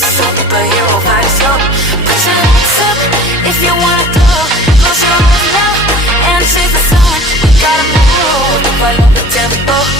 this superhero vibe is low. Put your hands up if you wanna go. Close your eyes now and chase the sun. We gotta move to follow the tempo.